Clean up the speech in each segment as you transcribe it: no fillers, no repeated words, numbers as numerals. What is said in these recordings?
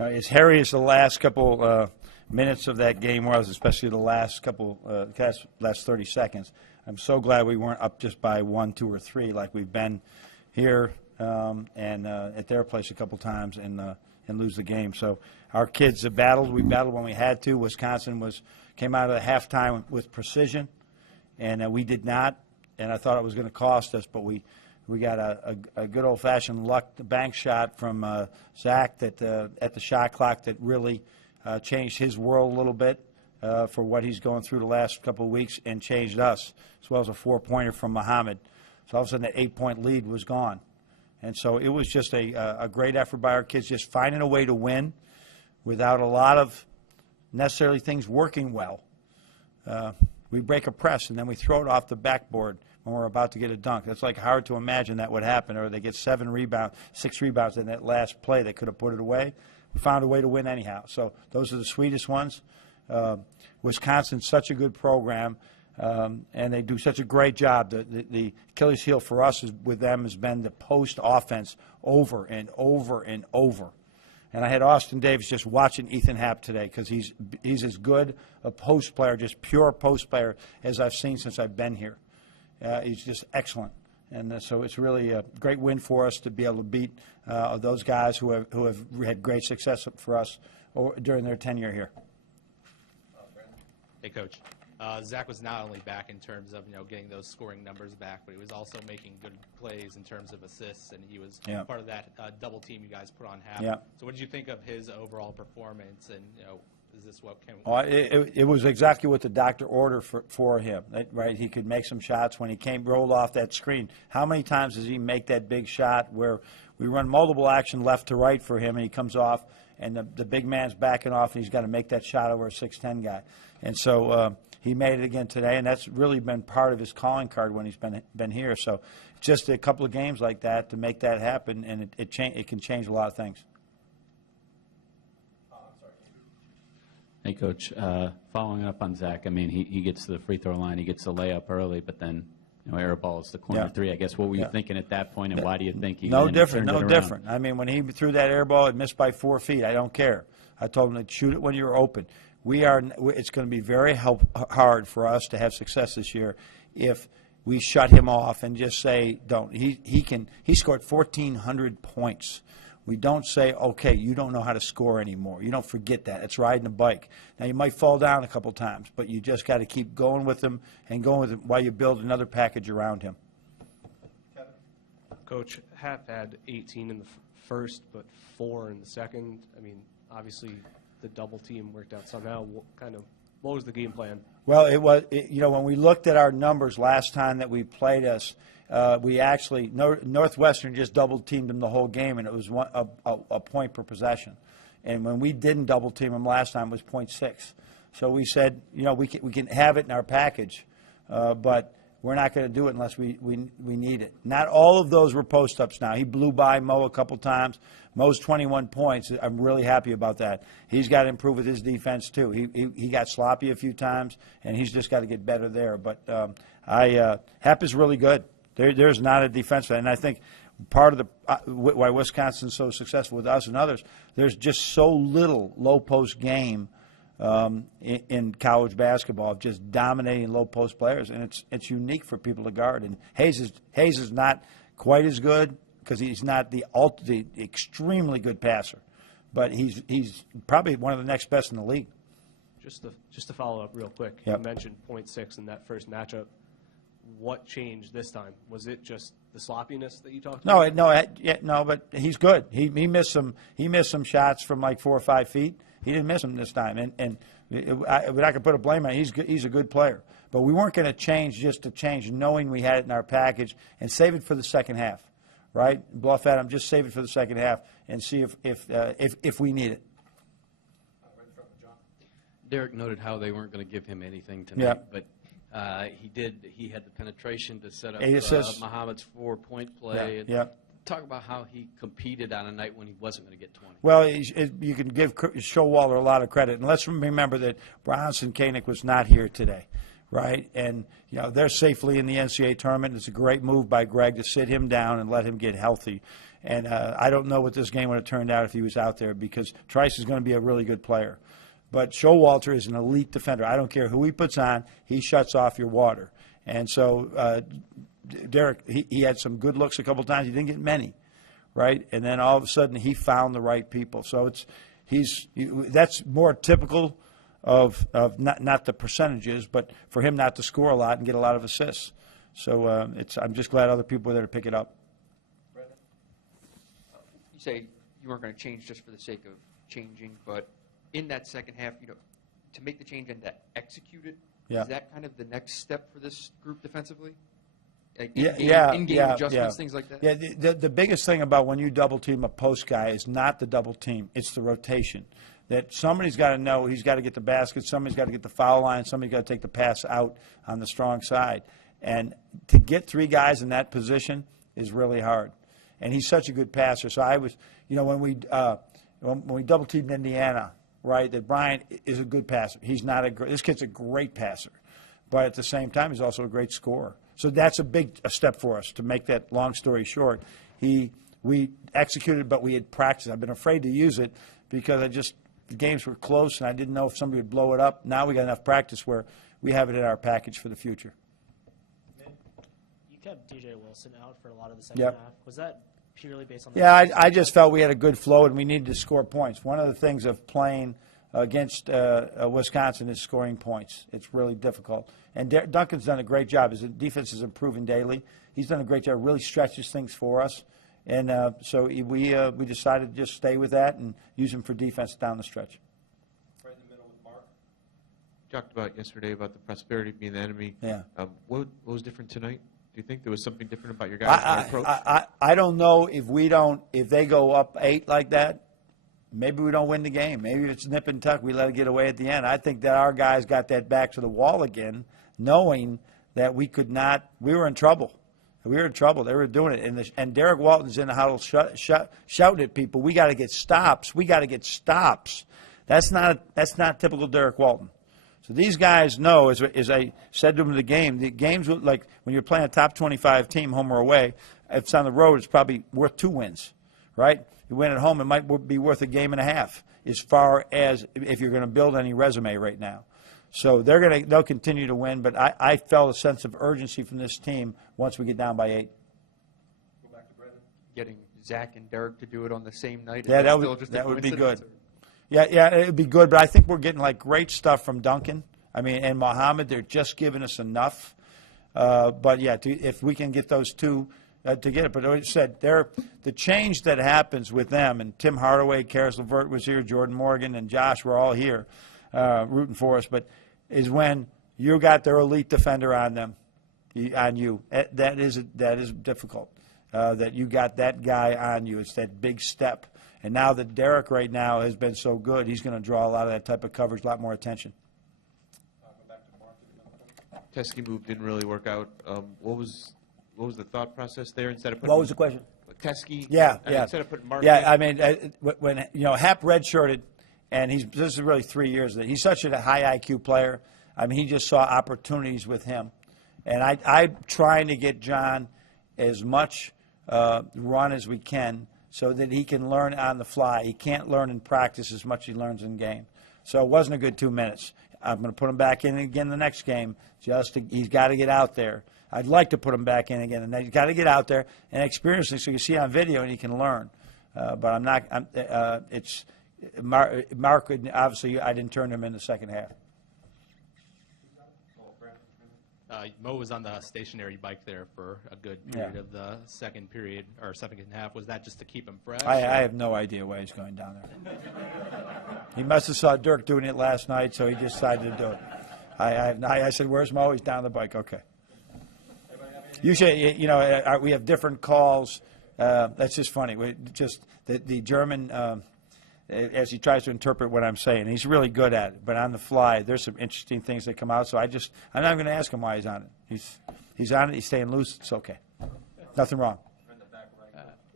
As hairy as the last couple minutes of that game was, especially the last last 30 seconds, I'm so glad we weren't up just by 1, 2, or 3 like we've been here and at their place a couple times and lose the game. So our kids have battled. We battled when we had to. Wisconsin came out of the halftime with precision, and we did not. And I thought it was going to cost us, but we got a good old-fashioned luck bank shot from Zack that at the shot clock that really changed his world a little bit for what he's going through the last couple of weeks and changed us, as well as a 4-pointer from Muhammad. So all of a sudden that 8-point lead was gone. And so it was just a great effort by our kids, just finding a way to win without a lot of necessarily things working well. We break a press, and then we throw it off the backboard when we're about to get a dunk. It's like hard to imagine that would happen, or they get 6 rebounds in that last play that could have put it away. We found a way to win anyhow. So those are the sweetest ones. Wisconsin's such a good program, and they do such a great job. The Achilles heel for us with them has been the post offense over and over and over. And I had Austin Davis just watching Ethan Happ today because he's as good a post player, just pure post player, as I've seen since I've been here. He's just excellent. And so it's really a great win for us to be able to beat those guys who have had great success for us during their tenure here. Hey, Coach. Zack was not only back in terms of getting those scoring numbers back, but he was also making good plays in terms of assists, and he was part of that double team you guys put on Happ. So what did you think of his overall performance, and is this what can? It was exactly what the doctor ordered for him. Right, he could make some shots when he rolled off that screen. How many times does he make that big shot where we run multiple action left to right for him, and he comes off, and the big man's backing off, and he's got to make that shot over a 6'10" guy, and so. He made it again today, and that's really been part of his calling card when he's been here. So just a couple of games like that to make that happen, and it can change a lot of things. Hey, Coach. Following up on Zack, I mean, he gets to the free throw line, he gets the layup early, but then air ball is the corner three. I guess what were you thinking at that point, and why do you think he No different. I mean, when he threw that air ball, it missed by 4 feet. I don't care. I told him to shoot it when you're open. It's going to be very hard for us to have success this year if we shut him off and just say don't. He scored 1,400 points. We don't say, okay, you don't know how to score anymore. You don't forget that. It's riding a bike. Now you might fall down a couple times, but you just got to keep going with him and going with him while you build another package around him. Coach, Happ had 18 in the first, but 4 in the second. I mean, obviously. The double team worked out somehow. What was the game plan? Well, when we looked at our numbers last time that we played us, we actually Northwestern just double teamed them the whole game, and it was a point per possession. And when we didn't double team them last time, it was 0.6. So we said, we can have it in our package, but we're not going to do it unless we need it. Not all of those were post-ups now. He blew by Mo a couple times. Mo's 21 points. I'm really happy about that. He's got to improve with his defense, too. He got sloppy a few times, and he's just got to get better there. But Happ is really good. There's not a defense. And I think part of why Wisconsin's so successful with us and others, there's just so little low-post game in college basketball of just dominating low post players, and it's unique for people to guard. And Hayes is not quite as good because he's not the extremely good passer, but he's probably one of the next best in the league. Just to follow up real quick, you mentioned 0.6 in that first matchup. What changed this time? Was it just the sloppiness that you talked about? No, but he's good. He missed some shots from like 4 or 5 feet. He didn't miss them this time, and we're not going to put a blame on him. He's a good player. But we weren't going to change just to change, knowing we had it in our package, and save it for the second half, right? Bluff at him, just save it for the second half and see if we need it. Derek noted how they weren't going to give him anything tonight, but he had the penetration to set up Muhammad's 4-point play. Talk about how he competed on a night when he wasn't going to get 20. Well, you can give Showalter a lot of credit. And let's remember that Bronson Koenig was not here today, right? And, they're safely in the NCAA tournament. It's a great move by Greg to sit him down and let him get healthy. And I don't know what this game would have turned out if he was out there, because Trice is going to be a really good player. But Showalter is an elite defender. I don't care who he puts on, he shuts off your water. And so Derek, he had some good looks a couple times. He didn't get many, right? And then all of a sudden he found the right people. So that's more typical of not the percentages, but for him not to score a lot and get a lot of assists. So I'm just glad other people were there to pick it up. You say you weren't going to change just for the sake of changing, but in that second half, to make the change and to execute it, is that kind of the next step for this group defensively? Like in-game adjustments, things like that? Yeah, the biggest thing about when you double team a post guy is not the double team, it's the rotation. That somebody's got to know he's got to get the basket, somebody's got to get the foul line, somebody's got to take the pass out on the strong side. And to get three guys in that position is really hard. And he's such a good passer. So I was, when we double teamed Indiana, right, that Brian is a good passer. He's not this kid's a great passer. But at the same time, he's also a great scorer. So that's a step for us. To make that long story short, we executed, but we had practiced. I've been afraid to use it because the games were close, and I didn't know if somebody would blow it up. Now we got enough practice where we have it in our package for the future. You kept DJ Wilson out for a lot of the second half. Was that purely based on the I just felt we had a good flow and we needed to score points. One of the things of playing against Wisconsin is scoring points. It's really difficult. And Duncan's done a great job. His defense is improving daily. He's done a great job, really stretches things for us. And so we decided to just stay with that and use him for defense down the stretch. Right in the middle with Mark. You talked about yesterday about the prosperity being the enemy. Yeah. What was different tonight? Do you think there was something different about your guys' approach? I don't know if they go up 8 like that, maybe we don't win the game. Maybe if it's nip and tuck, we let it get away at the end. I think that our guys got that back to the wall again, knowing that we were in trouble. We were in trouble. They were doing it. And Derek Walton's in the huddle shouting at people, we got to get stops. We got to get stops. That's not typical Derek Walton. So these guys know, as I said to them in the games, like when you're playing a top 25 team, home or away, if it's on the road, it's probably worth 2 wins, right? You win at home, it might be worth a game and a half as far as if you're going to build any resume right now. So they'll continue to win, but I felt a sense of urgency from this team once we get down by 8. Go back to Brendan. Getting Zach and Derek to do it on the same night. Yeah, that would be good. Yeah, it would be good, but I think we're getting great stuff from Duncan. And Mohammed, they're just giving us enough. But yeah, if we can get those two to get it. But like I said, the change that happens with them, and Tim Hardaway, Karis LeVert was here, Jordan Morgan, and Josh were all here rooting for us, but is when you got their elite defender on them, on you. That is difficult, that you got that guy on you. It's that big step. And now that Derek right now has been so good, he's going to draw a lot of that type of coverage, a lot more attention. Teskey move didn't really work out. What was the thought process there? Instead of what was the question? Teskey. Yeah. Instead of putting Mark. Yeah, when Hap redshirted, and this is really 3 years that he's such a high IQ player. He just saw opportunities with him, and I'm trying to get John as much run as we can, so that he can learn on the fly. He can't learn in practice as much as he learns in game. So it wasn't a good 2 minutes. I'm going to put him back in again the next game. He's got to get out there. I'd like to put him back in again, and he's got to get out there and experience it so you see on video and he can learn. But I'm not. It's Mark. Obviously, I didn't turn him in the second half. Mo was on the stationary bike there for a good period of the second period or second half. Was that just to keep him fresh? I have no idea why he's going down there. He must have saw Dirk doing it last night, so he decided to do it. I said, "Where's Mo?" He's down the bike. Okay. Usually, we have different calls. That's just funny. The German. As he tries to interpret what I'm saying. He's really good at it, but on the fly, there's some interesting things that come out. So I'm not going to ask him why he's on it. He's on it. He's staying loose. It's okay. Nothing wrong.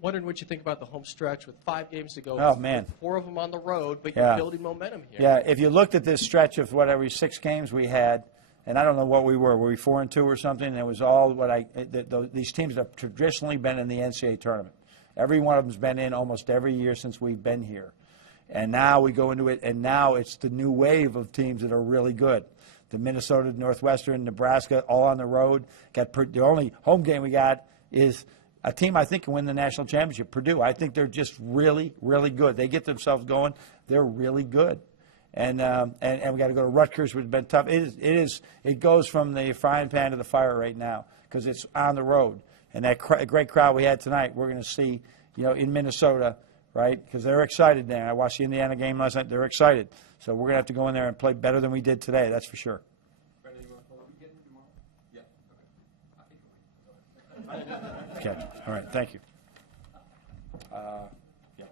Wondering what you think about the home stretch with 5 games to go. Oh, man. 4 of them on the road, but you're building momentum here. Yeah, if you looked at this stretch of every 6 games we had, and I don't know what we were. Were we 4-2 or something? And it was all what these teams have traditionally been in the NCAA tournament. Every one of them's been in almost every year since we've been here. And now we go into it, and now it's the new wave of teams that are really good. The Minnesota, Northwestern, Nebraska, all on the road. The only home game we got is a team I think can win the national championship, Purdue. I think they're just really, really good. They get themselves going. They're really good. And we got to go to Rutgers, which has been tough. It goes from the frying pan to the fire right now because it's on the road. And that great crowd we had tonight, we're going to see, in Minnesota, right? Because they're excited there. I watched the Indiana game last night. They're excited. So we're going to have to go in there and play better than we did today. That's for sure. Okay. All right. Thank you. Yeah.